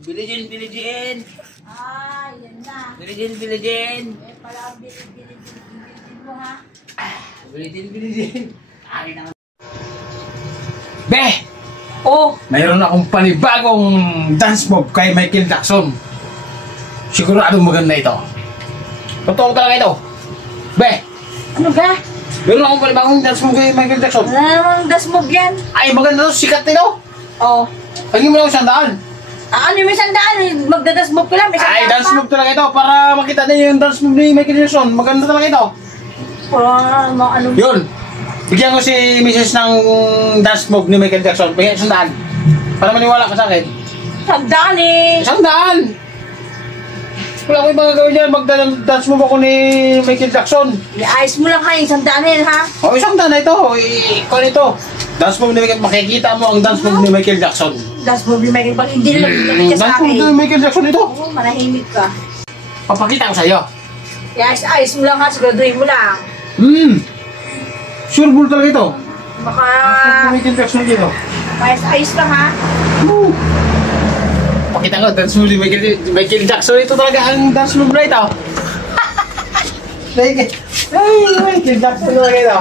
Billie Jean, Billie Jean. Ah, yan na. Billie Jean, Billie Jean. Eh, pala bilid mo, ha? Billie Jean, Billie Jean. Ari naman. Be! Oh! Mayroon akong panibagong dance move kay Michael Jackson. Siguradong maganda ito. Totoo talaga ito. Be! Ano ba? Mayroon akong panibagong dance move kay Michael Jackson. Wala namang dance move yan. Ay, maganda ito. Sikat ito. Oh. Pagin mo lang isang daan. Ah, ano yung may sandaan? Magda-dance move ko lang. May sandaan Ay, dance pa. move talaga ito. Para makita din yung dance move ni Michael Jackson. Maganda talaga ito. Ah, mga ano. Yun. Bigyan ko si Mrs. ng dance move ni Michael Jackson. Bigyan isang daan. Para maniwala ka sa akin. Sandaan eh. Isang daan! Wala ko yung mga gawin dyan. Mag-dance move ako ni Michael Jackson. Iayos mo lang ha, yung sandaan na yun, ha? O, isang daan na ito. Ikaw nito. Dance move ni Michael. Makikita mo ang dance move ni Michael Jackson. Dance move yung Michael. Pag hindi lang ka sa Dance move akin. ni Michael Jackson ito. Oo, manahimik ka. Papakita ko sa'yo. Iayos mo lang ha, siguraduhin mo lang. Sure bull talaga ito. Baka Michael Jackson dito. ayos lang ha. Pakita ko, dance move ni Michael Jackson. Ito talaga ang dance move na ito. Michael Jackson talaga ito.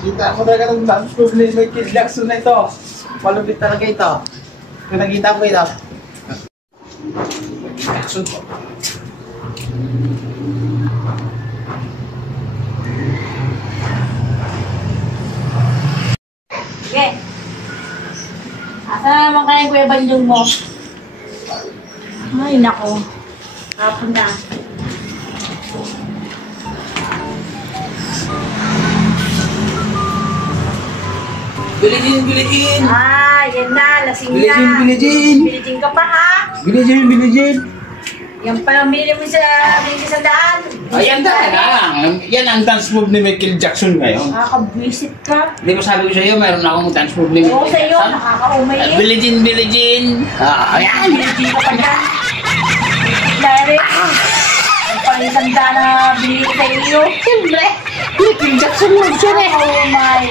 Kita mo talaga ang dance move ni Michael Jackson na ito. Malupit talaga ito. Kung nakita mo ito. Michael Jackson po. Sige. Asa naman kaya yung Kuya Bandung mo? Ay, nako. Hapon na. Billie Jean, Billie Jean. Ah, yan na. Lasing Billie na. Jean, Billie Jean. Billie Jean ka pa, ha? Billie Jean, Billie Jean. Yan pa ang binili mo sa daan. Ayan talaga. Yan ang dance move ni Michael Jackson ngayon. Nakakabwisit ka. Hindi ko sabi ko sa iyo, mayroon akong dance move ni Oo, Michael sa iyo. Jackson. Nakakaumay eh. Billie Jean, Billie Jean. Ayan. Billie Jean ka pa dyan. Direct. Ang pang-isang daan na binili sa iyo. Siyempre. Michael Jackson mo siya eh. Oh my.